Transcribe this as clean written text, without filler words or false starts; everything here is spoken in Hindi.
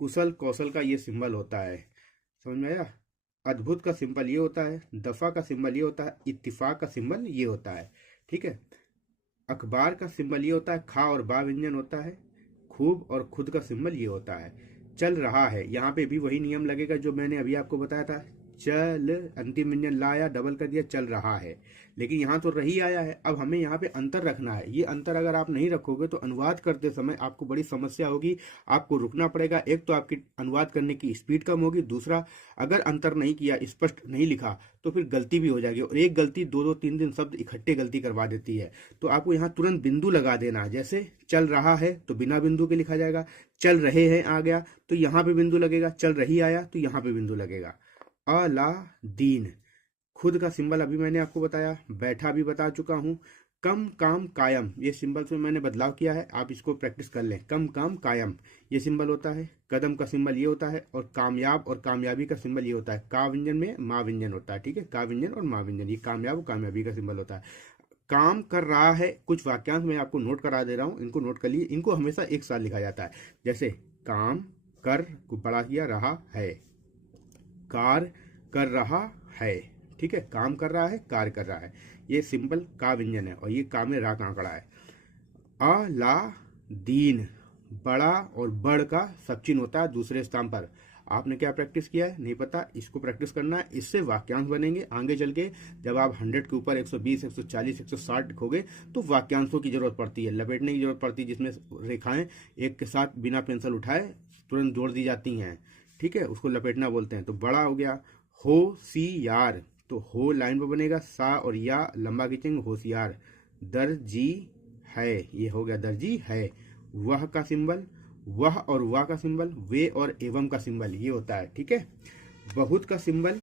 कुशल कौशल का ये सिंबल होता है, समझ में आया। अद्भुत का सिंबल ये होता है, दफा का सिंबल ये होता है, इत्तिफाक का सिंबल ये होता है, ठीक है। अखबार का सिंबल ये होता है, खा और बा व्यंजन होता है। खूब और खुद का सिंबल ये होता है। चल रहा है, यहाँ पे भी वही नियम लगेगा जो मैंने अभी आपको बताया था। चल, अंतिम व्यंजन ला आया, डबल कर दिया, चल रहा है। लेकिन यहाँ तो रही आया है, अब हमें यहाँ पे अंतर रखना है। ये अंतर अगर आप नहीं रखोगे तो अनुवाद करते समय आपको बड़ी समस्या होगी, आपको रुकना पड़ेगा। एक तो आपकी अनुवाद करने की स्पीड कम होगी, दूसरा अगर अंतर नहीं किया, स्पष्ट नहीं लिखा, तो फिर गलती भी हो जाएगी, और एक गलती दो दो तीन दिन शब्द इकट्ठे गलती करवा देती है। तो आपको यहाँ तुरंत बिंदु लगा देना है। जैसे चल रहा है तो बिना बिंदु के लिखा जाएगा, चल रहे हैं आ गया तो यहाँ पे बिंदु लगेगा, चल रही आया तो यहाँ पे बिंदु लगेगा। अलादीन, खुद का सिंबल अभी मैंने आपको बताया, बैठा भी बता चुका हूँ। कम काम कायम, ये सिंबल में मैंने बदलाव किया है, आप इसको प्रैक्टिस कर लें। कम काम कायम ये सिंबल होता है। कदम का सिंबल ये होता है, और कामयाब और कामयाबी का सिंबल ये होता है। का व्यंजन में माँ व्यंजन होता है, ठीक है, का व्यंजन और माँ व्यंजन, ये कामयाब और कामयाबी का सिंबल होता है। काम कर रहा है, कुछ वाक्यांश मैं आपको नोट करा दे रहा हूँ, इनको नोट कर लिए। इनको हमेशा एक साथ लिखा जाता है। जैसे काम कर को बड़ा किया, रहा है, कार कर रहा है, ठीक है, काम कर रहा है, कार कर रहा है, ये सिंपल का व्यंजन है, और ये का में रा का आंकड़ा है। अ ला दीन, बड़ा और बड़ का सब चिन्ह होता है दूसरे स्थान पर। आपने क्या प्रैक्टिस किया है नहीं पता, इसको प्रैक्टिस करना है, इससे वाक्यांश बनेंगे आगे चल के। जब आप 100 के ऊपर 120, 140, 160 लिखोगे तो वाक्यांशों की जरूरत पड़ती है, लपेटने की जरूरत पड़ती है, जिसमें रेखाएं एक के साथ बिना पेंसिल उठाए तुरंत जोड़ दी जाती हैं, ठीक है, उसको लपेटना बोलते हैं। तो बड़ा हो गया। हो सी यार, तो हो लाइन पर बनेगा, सा और या लंबा खींचेंगे, होशियार। दर्जी है, ये हो गया दर्जी है। वह का सिंबल, वह और वाह का सिंबल, वे और एवं का सिंबल ये होता है, ठीक है। बहुत का सिंबल